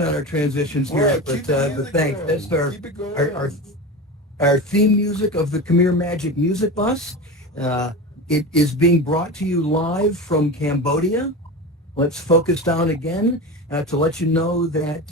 working on our transitions here, Right, but music thanks. going. That's Keep it our theme music of the Khmer Magic Music Bus. It is being brought to you live from Cambodia. Let's focus down again to let you know that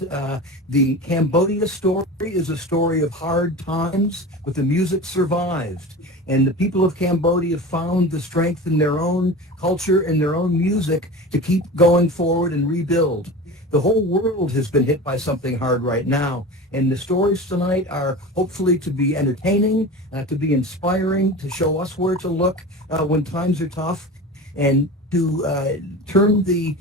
the Cambodia story is a story of hard times, but the music survived. And the people of Cambodia found the strength in their own culture and their own music to keep going forward and rebuild. The whole world has been hit by something hard right now. And the stories tonight are hopefully to be entertaining, to be inspiring, to show us where to look when times are tough, and to turn the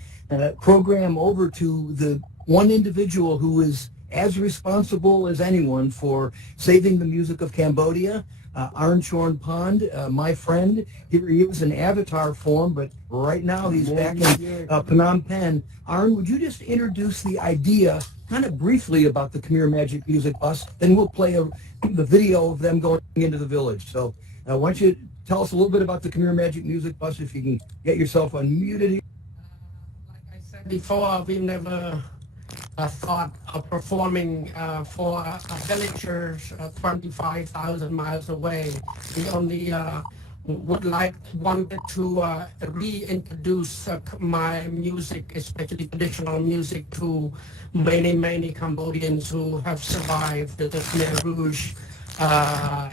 program over to the one individual who is as responsible as anyone for saving the music of Cambodia, Arn Chorn Pond, my friend. Here he is in avatar form, but right now he's back in Phnom Penh. Arn, would you just introduce the idea kind of briefly about the Khmer Magic Music Bus? Then we'll play the video of them going into the village. So why don't you tell us a little bit about the Khmer Magic Music Bus, if you can get yourself unmuted. Like I said before, we never thought of performing for villagers 25,000 miles away. We only wanted to reintroduce my music, especially traditional music, to many Cambodians who have survived the Khmer Rouge,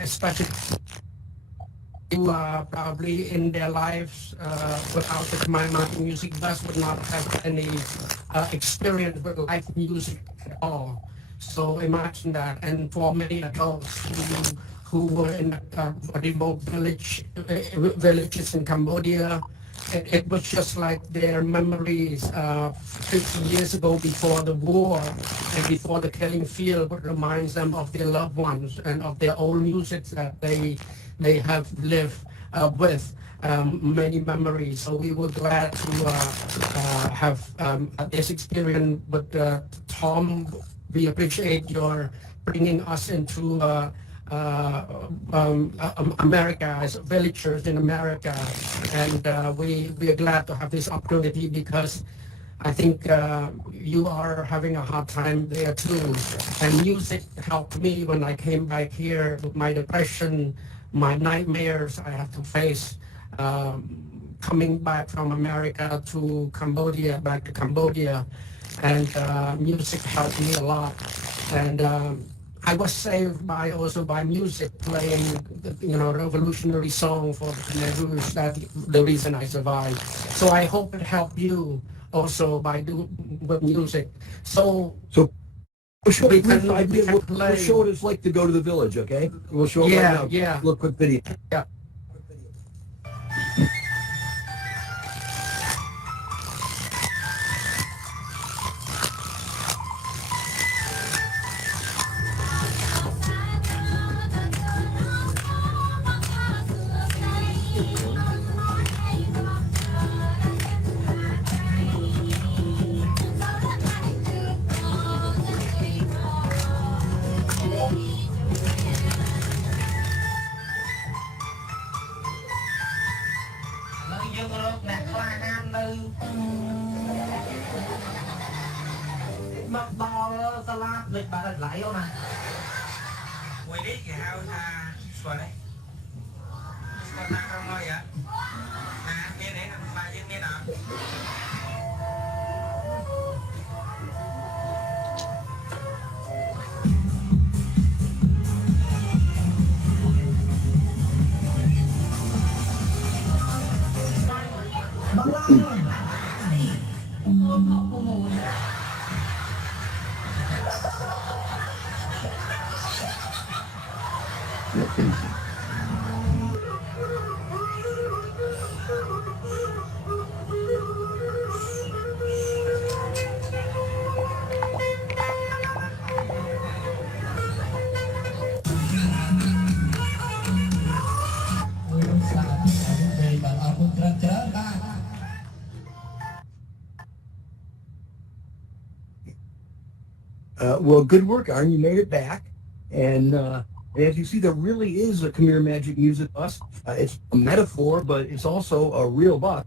especially who probably in their lives without the Khmer Magic Music Bus would not have any experience with live music at all. So imagine that. And for many adults who were in remote villages in Cambodia, it was just like their memories 50 years ago, before the war and before the killing field, what reminds them of their loved ones and of their old music that they have lived with. Many memories. So we were glad to have this experience with Tom. We appreciate your bringing us into America, as villagers in America, and we are glad to have this opportunity, because I think you are having a hard time there too. And music helped me when I came back here with my depression, my nightmares I have to face coming back from America to Cambodia, back to Cambodia. And music helped me a lot. And I was saved also by music, playing, revolutionary song for the Khmer Rouge. That's the reason I survived. So I hope it helped you also with music. So we'll show we it. we'll show what it's like to go to the village, okay? We'll show it right now. Yeah. Look, quick video. Yeah. Well, good work, Arn. You made it back. And as you see, there really is a Khmer Magic Music Bus. It's a metaphor, but it's also a real bus.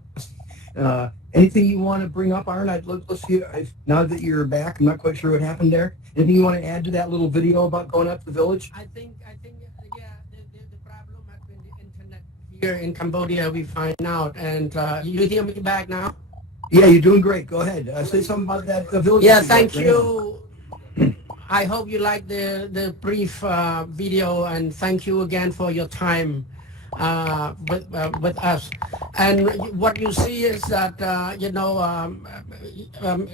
And Anything you want to bring up, Aaron? Let's see. Now that you're back, I'm not quite sure what happened there. Anything you want to add to that little video about going up to the village? I think, yeah, the problem has been the internet here in Cambodia. We find out, and you hear me back now? Yeah, you're doing great. Go ahead. Say something about that village. Yeah, thank you. I hope you like the brief video, and thank you again for your time with us. And what you see is that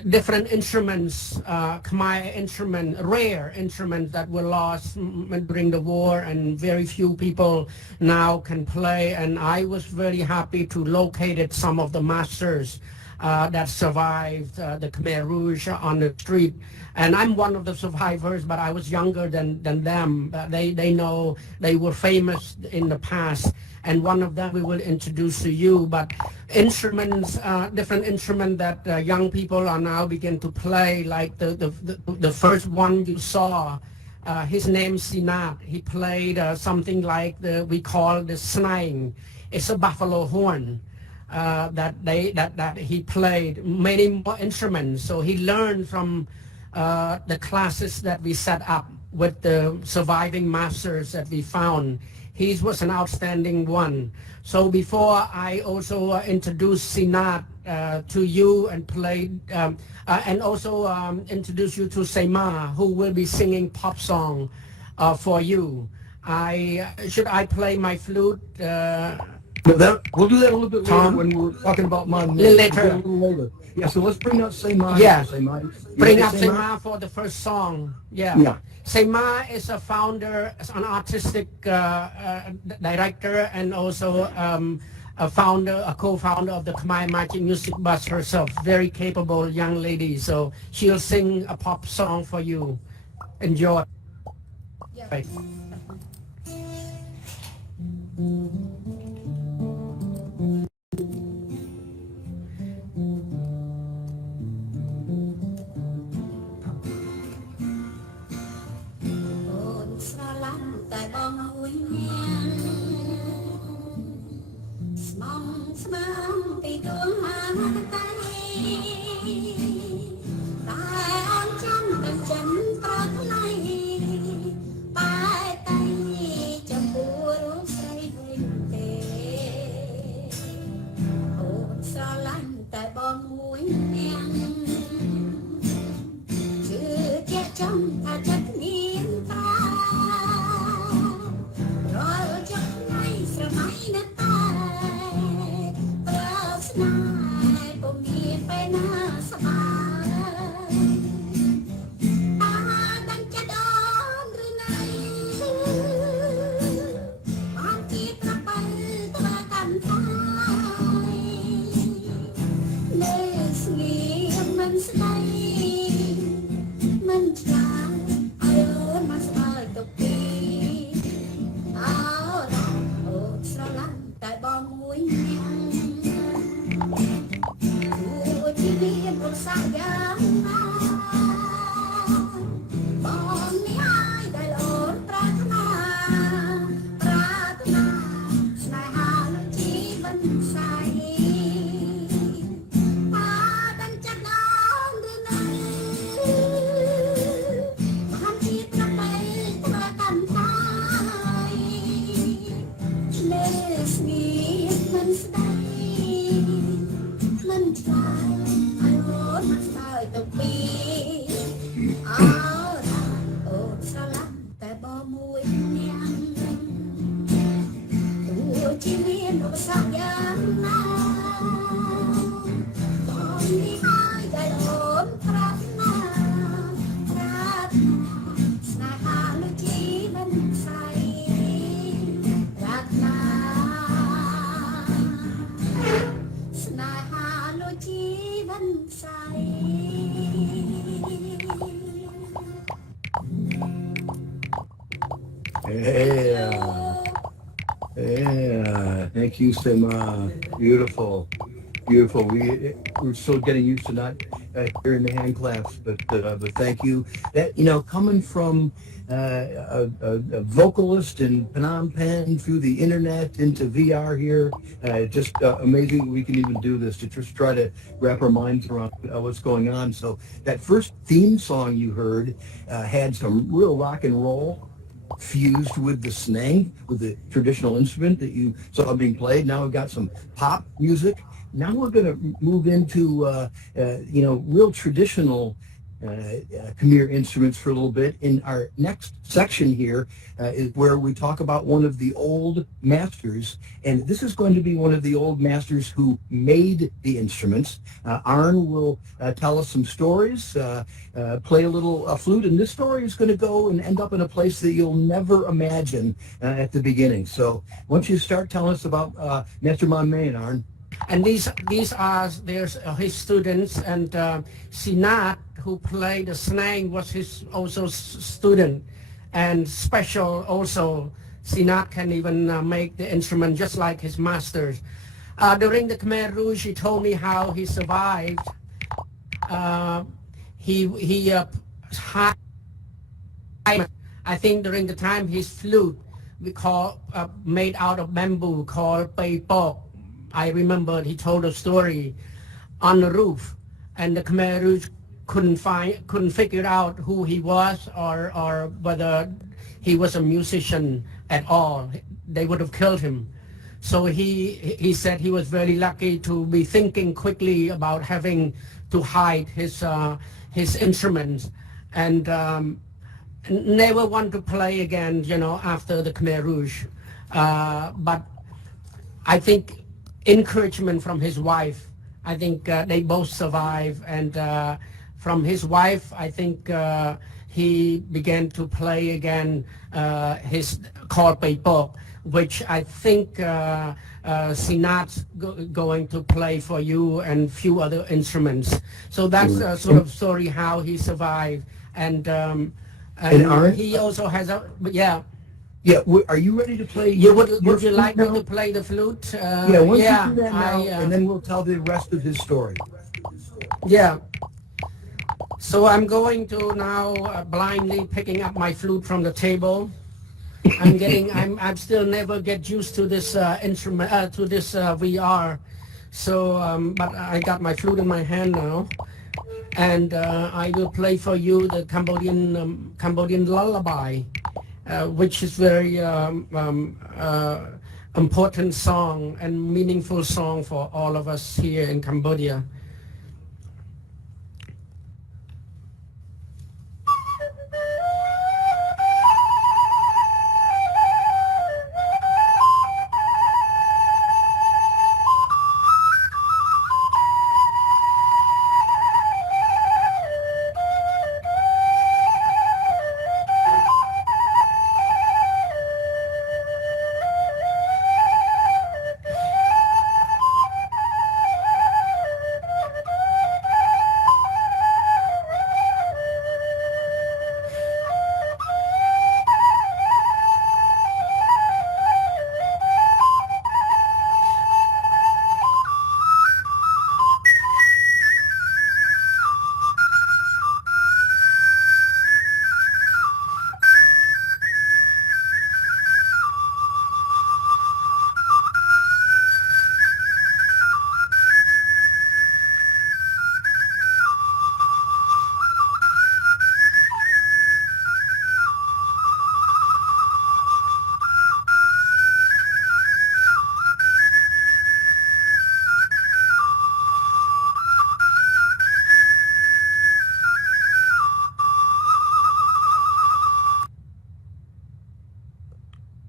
different instruments, Khmer instrument, rare instruments that were lost during the war, and very few people now can play. And I was very happy to locate some of the masters that survived the Khmer Rouge on the street. And I'm one of the survivors, but I was younger than them. They know they were famous in the past, and one of them we will introduce to you. But instruments, different instruments that young people are now begin to play, like the first one you saw, his name's Sinat. He played something like we call the snang. It's a buffalo horn. That he played many more instruments. So he learned from the classes that we set up with the surviving masters that we found. He was an outstanding one. So before I also introduce Sinat to you and played, and also introduce you to Sema, who will be singing pop song for you. Should I play my flute? We'll do that a little bit later when we're talking about Mon. Later. A little later. Yeah, so let's bring up Sema. Yeah. Bring up Sema Sema for the first song. Yeah. Sema is a founder, an artistic director, and also a co-founder of the Khmer Magic Music Bus herself. Very capable young lady. So she'll sing a pop song for you. Enjoy. Yeah. Right. Yeah. Thank you, Sema. Beautiful. We're still getting used to not hearing the hand claps, but thank you. That, you know, coming from a vocalist in Phnom Penh through the internet into VR here, just amazing we can even do this to just try to wrap our minds around what's going on. So that first theme song you heard had some real rock and roll fused with the snang, with the traditional instrument that you saw being played. Now we've got some pop music. Now we're going to move into, you know, real traditional Khmer instruments for a little bit. In our next section here is where we talk about one of the old masters, and this is going to be one of the old masters who made the instruments. Arn will tell us some stories, play a little flute, and this story is going to go and end up in a place that you'll never imagine at the beginning. So why don't you start telling us about Master Man Main, Arn? And these are his students, and Sinat, who played the snang, was his also student, and special also. Sinat can even make the instrument just like his masters. During the Khmer Rouge, he told me how he survived. He had, I think during the time his flute we call made out of bamboo called pei pok. I remember he told a story on the roof, and the Khmer Rouge couldn't figure out who he was or whether he was a musician at all. They would have killed him. So he said he was very lucky to be thinking quickly about having to hide his instruments, and never want to play again, you know, after the Khmer Rouge. But I think encouragement from his wife. I think they both survive, and from his wife, I think he began to play again his called Pei Pok, which I think Sinat's going to play for you and few other instruments. So that's a sort of story how he survived, and he also has a Yeah, are you ready to play? Would you like me to play the flute? Yeah, why don't you do that now, and then we'll tell the rest of his story. Yeah. So I'm going to now blindly picking up my flute from the table. I'm still never get used to this instrument, to this VR. So, but I got my flute in my hand now, and I will play for you the Cambodian lullaby. Which is very important song and meaningful song for all of us here in Cambodia.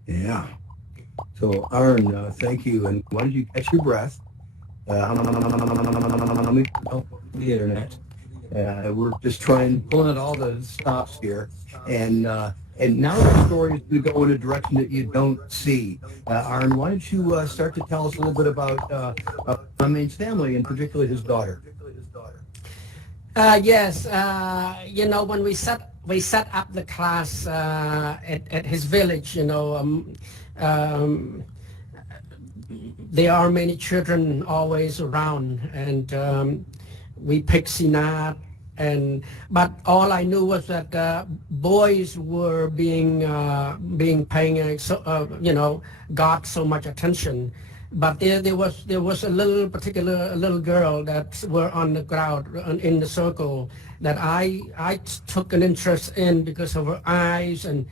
Yeah. So, Arn, thank you. And why don't you catch your breath? The internet. We're just pulling out all the stops here. And now the story is going to go in a direction that you don't see. Arn, why don't you start to tell us a little bit about Main's family, and particularly his daughter? Yes, you know, when we set up the class at his village, you know, there are many children always around, and we pixie nut, and but all I knew was that boys were being paying got so much attention. But there was a little girl that were on the crowd in the circle that I took an interest in because of her eyes, and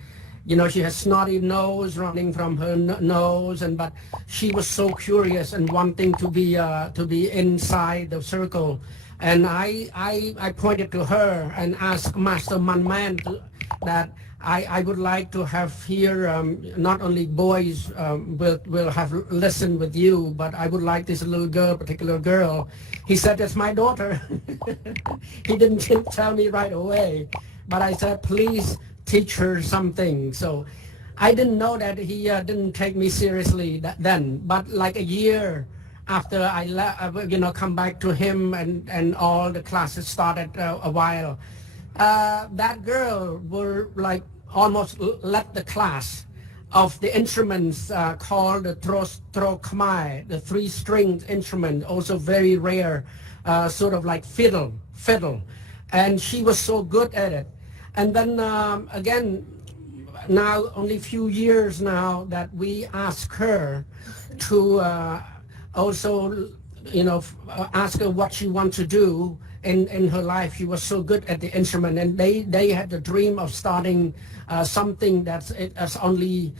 she has snotty nose running from her nose, and but she was so curious and wanting to be inside the circle. And I pointed to her and asked Master Man that I would like to have here not only boys will have listen with you, but I would like this little girl, particular girl. He said, that's my daughter. He didn't tell me right away, but I said, please teach her something. So I didn't know that he didn't take me seriously then, but like a year after I come back to him and all the classes started a while, that girl were like almost left the class of the instruments called the tro khmer, the 3-stringed instrument, also very rare, sort of like fiddle, and she was so good at it. And then again, now only few years now that we ask her to also, ask her what she wants to do in her life. She was so good at the instrument, and they had the dream of starting something that's only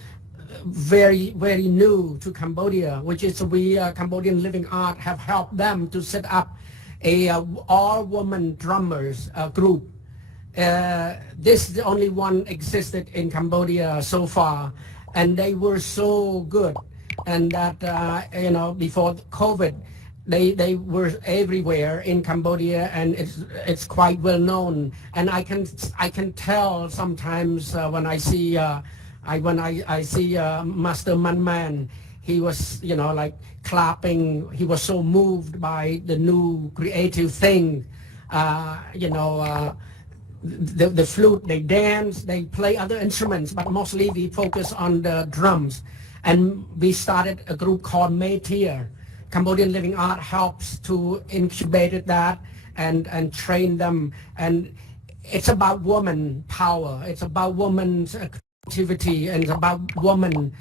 very, very new to Cambodia, which is we Cambodian Living Art have helped them to set up a all-woman drummers group. This is the only one existed in Cambodia so far, and they were so good. And that before COVID, they were everywhere in Cambodia, and it's quite well known. And I can tell sometimes when I see Master Man, he was like clapping. He was so moved by the new creative thing. The flute, they dance, they play other instruments, but mostly we focus on the drums. And we started a group called Meitier. Cambodian Living Art helps to incubate that and train them. And it's about woman power. It's about woman's creativity, and it's about women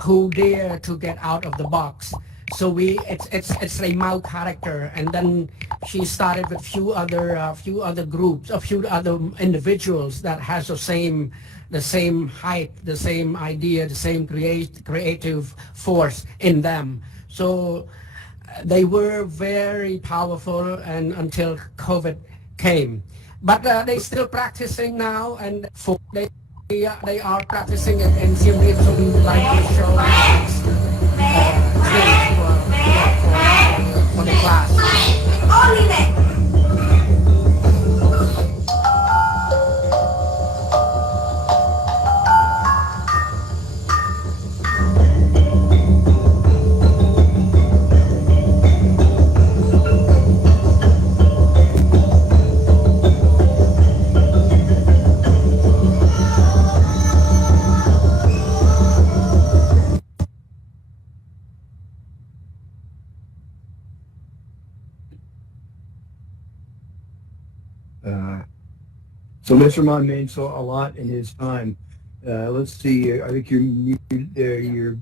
who dare to get out of the box. So it's a Mao character, and then she started with few other groups, a few other individuals that has the same height, the same idea, the same creative force in them. So they were very powerful, and until COVID came. But they still practicing now, and they are practicing in Siem Reap, so we would like to show for the class. So Mr. Mon saw a lot in his time. Let's see. I think you're muted there. You're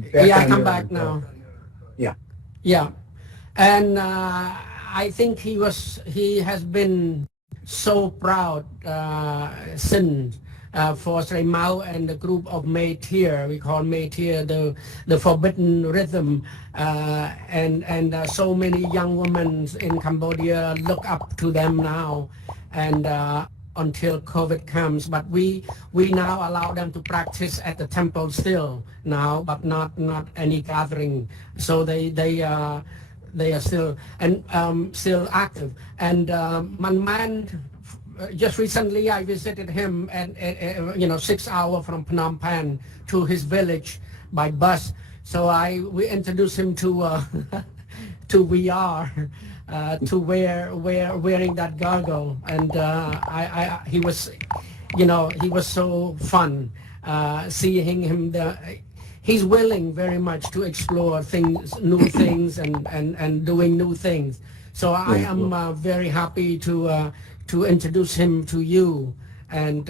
back. Yeah, I come back now. Yeah. Yeah, and I think he has been so proud since for Sri Mao and the group of Meitier. We call Meitier the forbidden rhythm, and so many young women in Cambodia look up to them now. And until COVID comes, but we now allow them to practice at the temple still now, but not any gathering. So they are still and still active. And Man, just recently I visited him at 6 hours from Phnom Penh to his village by bus. So we introduced him to to VR. To wearing that goggle, and he was so fun seeing him there. He's willing very much to explore new things and doing new things. So I am very happy to introduce him to you, and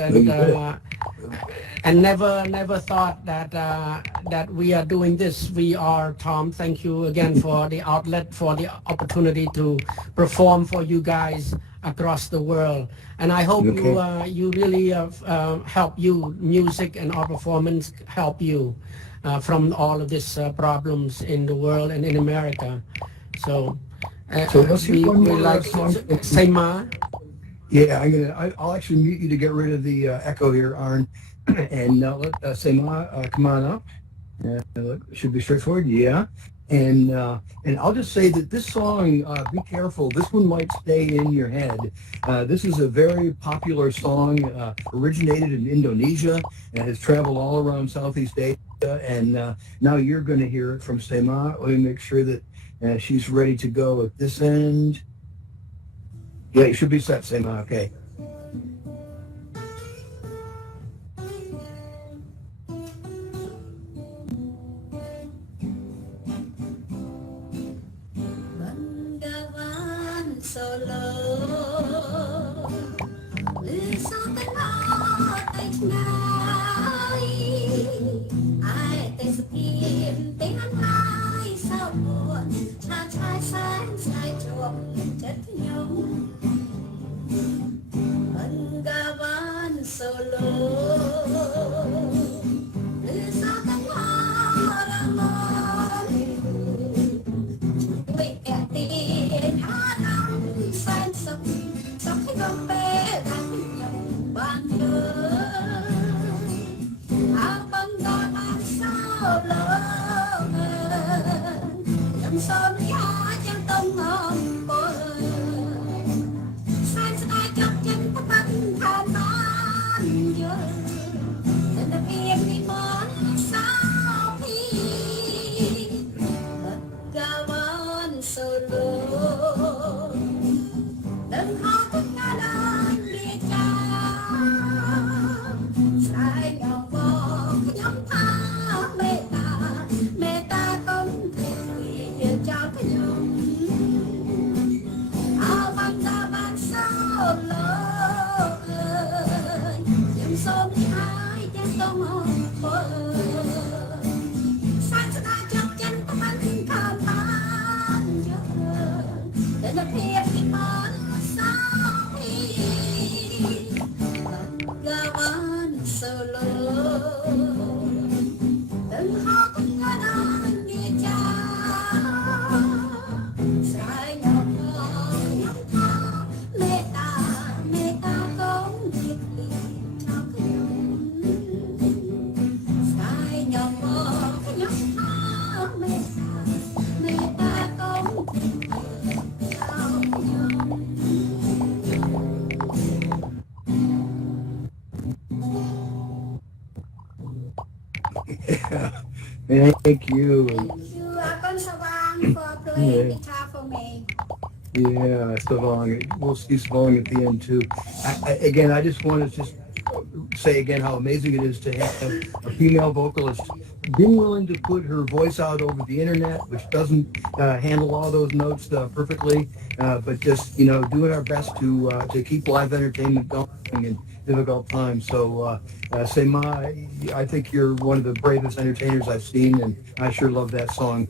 never thought that that we are doing this. We are, Tom. Thank you again for the outlet, for the opportunity to perform for you guys across the world. And I hope you really help you, music and our performance help you from all of these problems in the world and in America. So let's hear one more like song. say ma. Yeah, I'll actually mute you to get rid of the echo here, Arn. And let Sema come on up. Look, should be straightforward. Yeah. And I'll just say that this song, be careful. This one might stay in your head. This is a very popular song, originated in Indonesia and has traveled all around Southeast Asia. And now you're going to hear it from Sema. Let me make sure that she's ready to go at this end. Yeah, you should be set, Sema. Okay. Thank you. Thank you, Con Savang, for playing guitar for me. Yeah, Savong. We'll see Savong at the end too. Again, I just want to just say again how amazing it is to have a female vocalist being willing to put her voice out over the internet, which doesn't handle all those notes perfectly, but just doing our best to keep live entertainment going in difficult times. So, Sema, I think you're one of the bravest entertainers I've seen, and I sure love that song.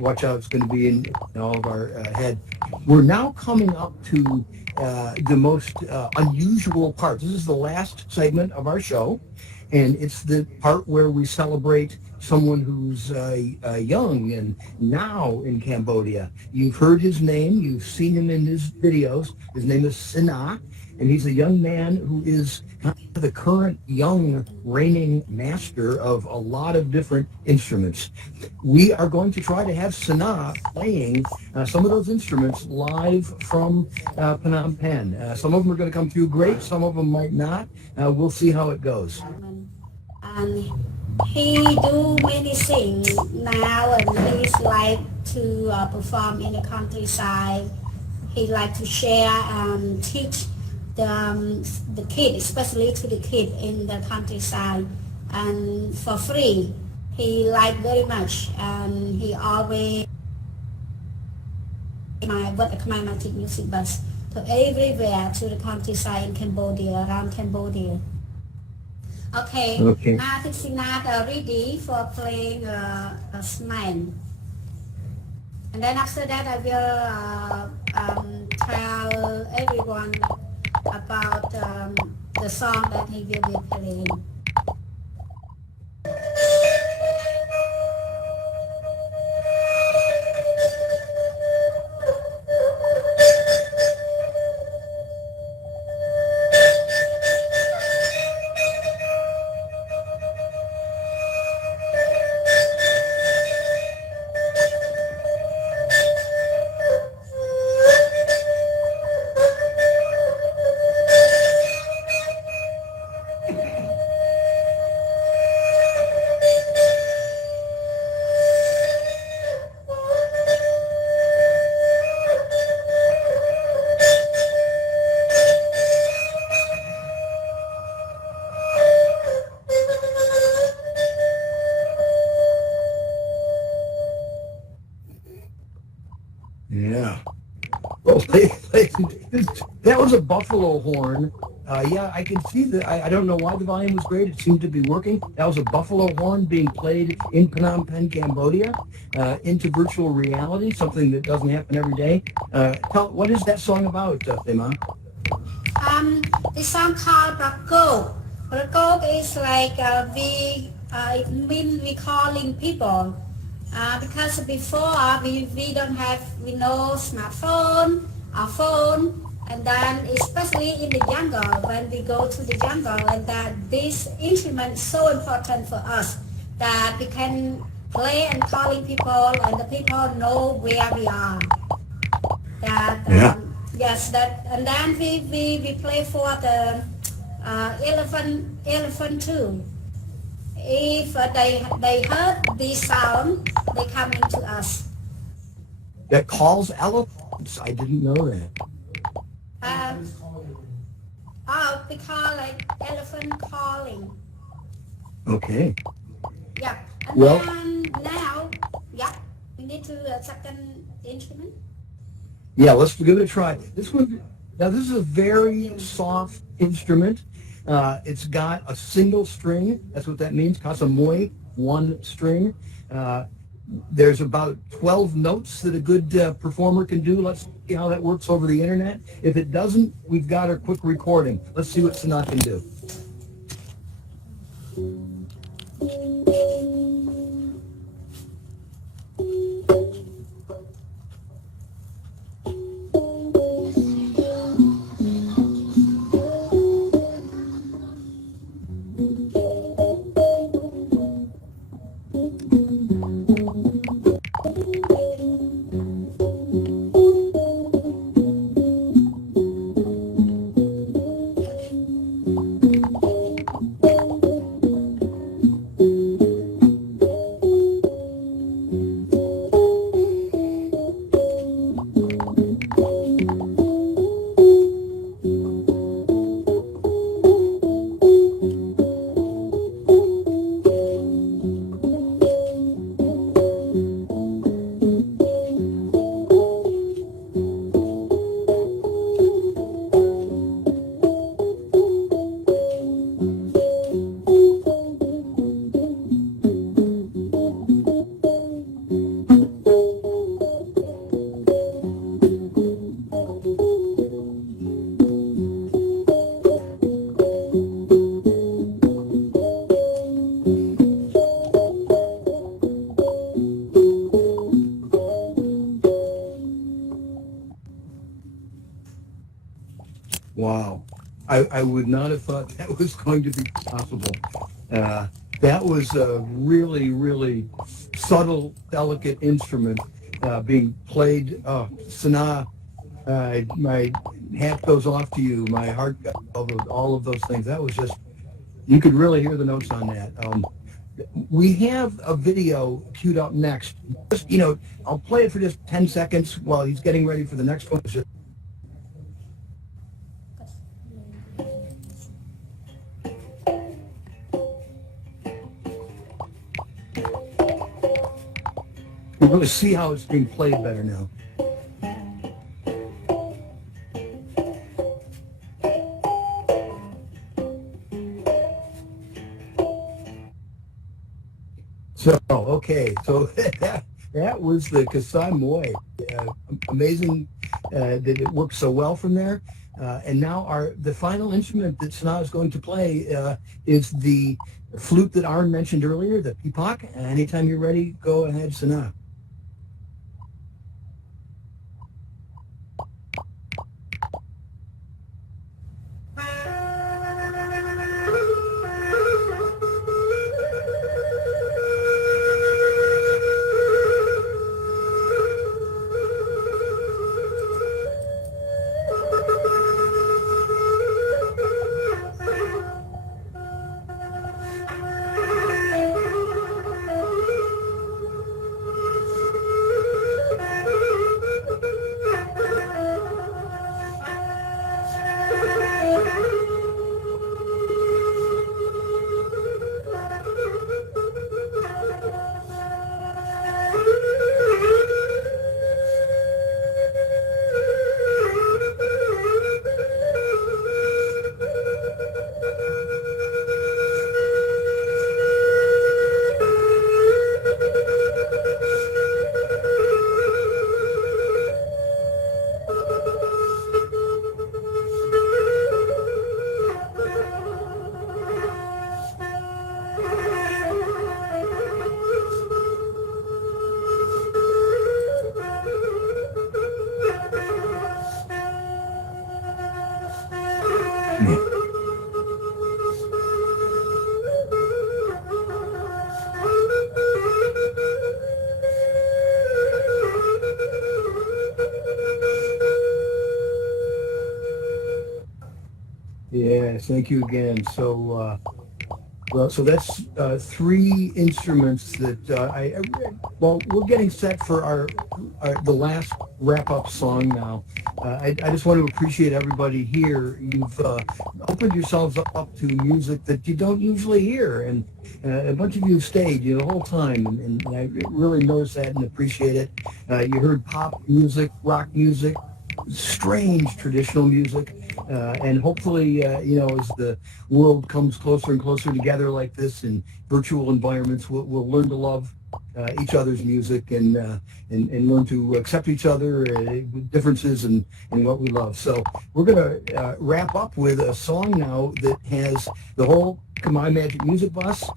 Watch out, it's going to be in all of our head. We're now coming up to the most unusual part. This is the last segment of our show, and it's the part where we celebrate someone who's young and now in Cambodia. You've heard his name. You've seen him in his videos. His name is Sina, and he's a young man who is the current young reigning master of a lot of different instruments. We are going to try to have Sina playing some of those instruments live from Phnom Penh. Some of them are going to come through great, some of them might not. We'll see how it goes. And he do many things now, and he's like to perform in the countryside. He like to share and teach the kid, especially to the kid in the countryside, and for free. He like very much, and he always what the Khmer Magic Music Bus to everywhere to the countryside in Cambodia, around Cambodia. Okay, Okay. now I think Sinat are ready for playing a Sman. And then after that I will tell everyone about the song that he will be playing. Yeah. Well, that was a buffalo horn. Yeah, I can see that. I don't know why the volume was great. It seemed to be working. That was a buffalo horn being played in Phnom Penh, Cambodia, into virtual reality, something that doesn't happen every day. What is that song about, Thema? The song called Prakop. Prakop is like it means we calling people. Because before we don't have no smartphone or phone, and then especially in the jungle, when we go to the jungle, and that this instrument is so important for us that we can play and calling people, and the people know where we are. That yes, that, and then we play for the elephant too. If they heard this sound, they come into us. That calls elephants. I didn't know that. We call like elephant calling. Okay. Yeah. And Well, then now, yeah, we need to second instrument. yeah, let's give it a try. This is a very soft instrument. It's got a single string. That's what that means. Kasamui, one string. There's about 12 notes that a good performer can do. Let's see how that works over the internet. If it doesn't, we've got a quick recording. Let's see what Sanat can do. Wow. I would not have thought that was going to be possible. That was a really, really subtle, delicate instrument being played. Sanaa, my hat goes off to you. My heart goes off of all of those things. That was just, you could really hear the notes on that. We have a video queued up next. Just, I'll play it for just 10 seconds while he's getting ready for the next one. We're going to see how it's being played better now. Okay. So that was the Kasai Moy. Amazing that it worked so well from there. And now the final instrument that Sanaa is going to play is the flute that Aaron mentioned earlier, the pipak. Anytime you're ready, go ahead, Sanaa. Yes, thank you again. So, so that's three instruments that well, we're getting set for the last wrap-up song now. I just want to appreciate everybody here. You've opened yourselves up to music that you don't usually hear, and a bunch of you stayed the whole time, and I really noticed that and appreciate it. You heard pop music, rock music, strange traditional music, and hopefully, as the world comes closer and closer together like this in virtual environments, we'll learn to love each other's music and learn to accept each other with differences and what we love. So we're going to wrap up with a song now that has the whole Khmer Magic Music Bus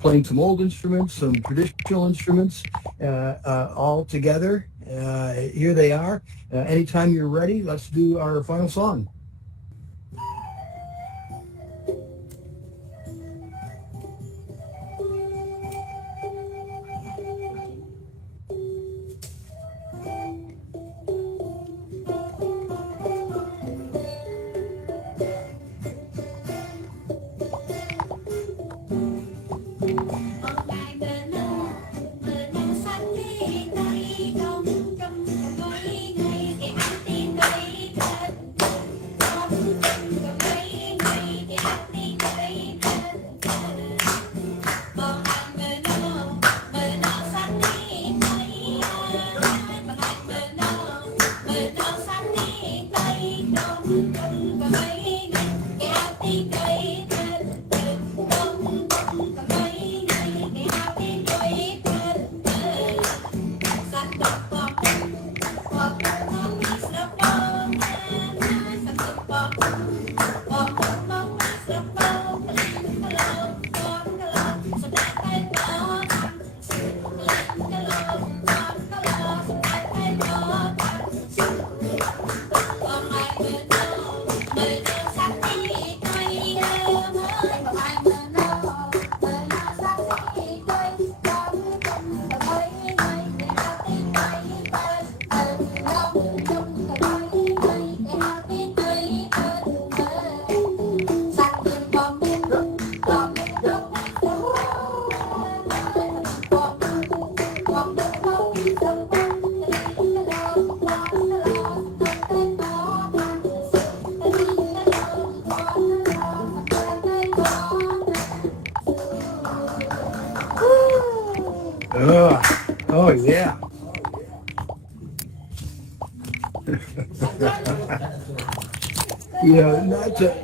playing some old instruments, some traditional instruments, all together. Here they are. Anytime you're ready, let's do our final song. Oh yeah. Not to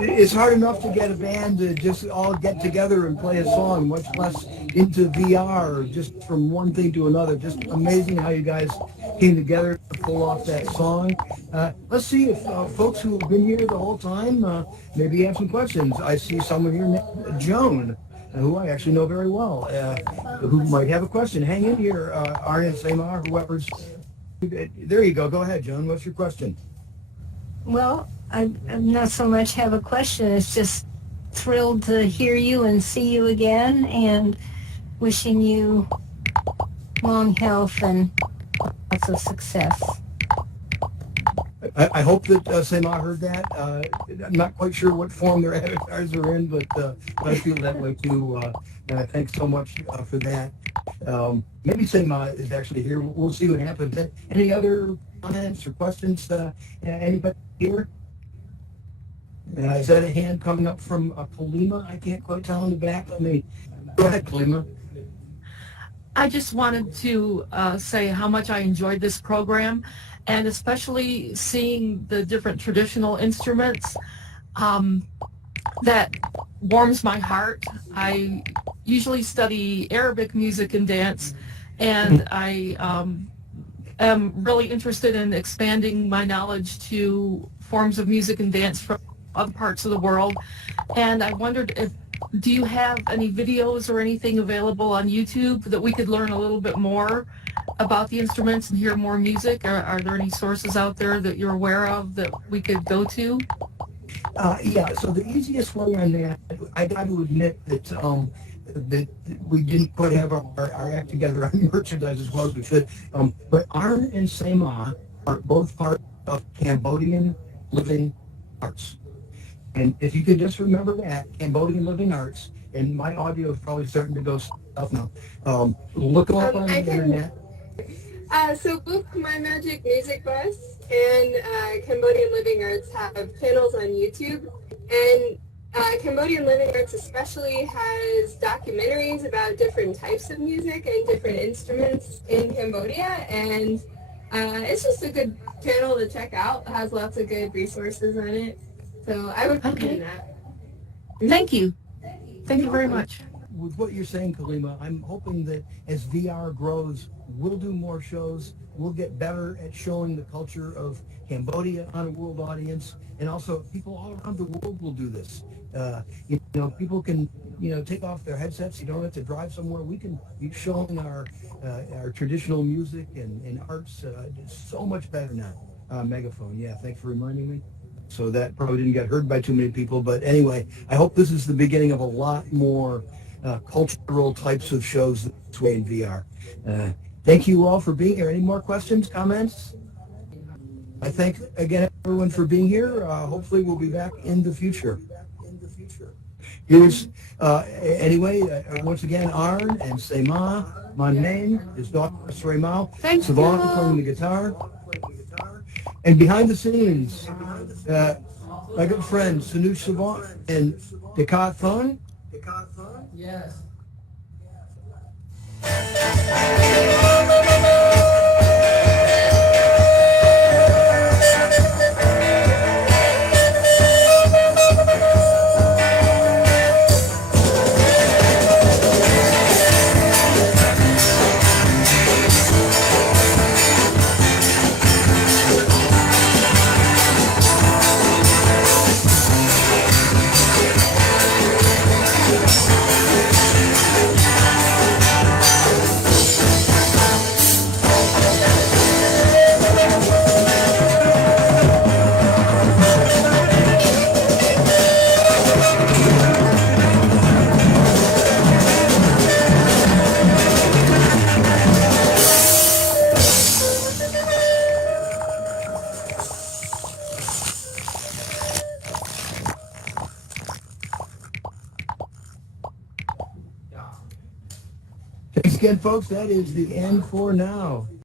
it's hard enough to get a band to just all get together and play a song, much less into VR or just from one thing to another. Just amazing how you guys came together to pull off that song. Let's see if folks who have been here the whole time maybe have some questions. I see someone here named Joan, who I actually know very well, who might have a question. Hang in here, Arya, Samar, whoever's. There you go. Go ahead, Joan. What's your question? Well, I not so much have a question. It's just thrilled to hear you and see you again, and wishing you long health and lots of success. I hope that Sema heard that. I'm not quite sure what form their avatars are in, but I feel that way too. Thanks so much for that. Maybe Sema is actually here. We'll see what happens. Any other comments or questions? Anybody here? Is that a hand coming up from Kalima? I can't quite tell in the back. Let me go ahead, Kalima. I just wanted to say how much I enjoyed this program, and especially seeing the different traditional instruments. That warms my heart. I usually study Arabic music and dance, and I am really interested in expanding my knowledge to forms of music and dance from other parts of the world. And I wondered if do you have any videos or anything available on YouTube that we could learn a little bit more about the instruments and hear more music? Are there any sources out there that you're aware of that we could go to? Yeah, so the easiest way on that, I got to admit that we didn't quite have our act together on merchandise as well as we should. But Arn and Sema are both part of Cambodian Living Arts. And if you could just remember that, Cambodian Living Arts, and my audio is probably starting to go south now. Look them up on the internet. So both My Magic Music Bus and Cambodian Living Arts have channels on YouTube, and Cambodian Living Arts especially has documentaries about different types of music and different instruments in Cambodia, and it's just a good channel to check out. It has lots of good resources on it, so I would recommend that. Thank you. Thank you very much. With what you're saying, Kalima, I'm hoping that as VR grows, we'll do more shows. We'll get better at showing the culture of Cambodia on a world audience, and also people all around the world will do this. People can, take off their headsets. You don't have to drive somewhere. We can be showing our traditional music and arts so much better now. Megaphone, yeah, thanks for reminding me. So that probably didn't get heard by too many people. But anyway, I hope this is the beginning of a lot more cultural types of shows this way in VR. Thank you all for being here. Any more questions, comments? I thank, again, everyone for being here. Hopefully we'll be back in the future. Here's, once again, Arn and Sema. My name is Dr. Sremal. Thank you. Savant playing the guitar. And behind the scenes, my good friend Sanu Savant and Dekat Thon. Yes. Thanks again, folks. That is the end for now.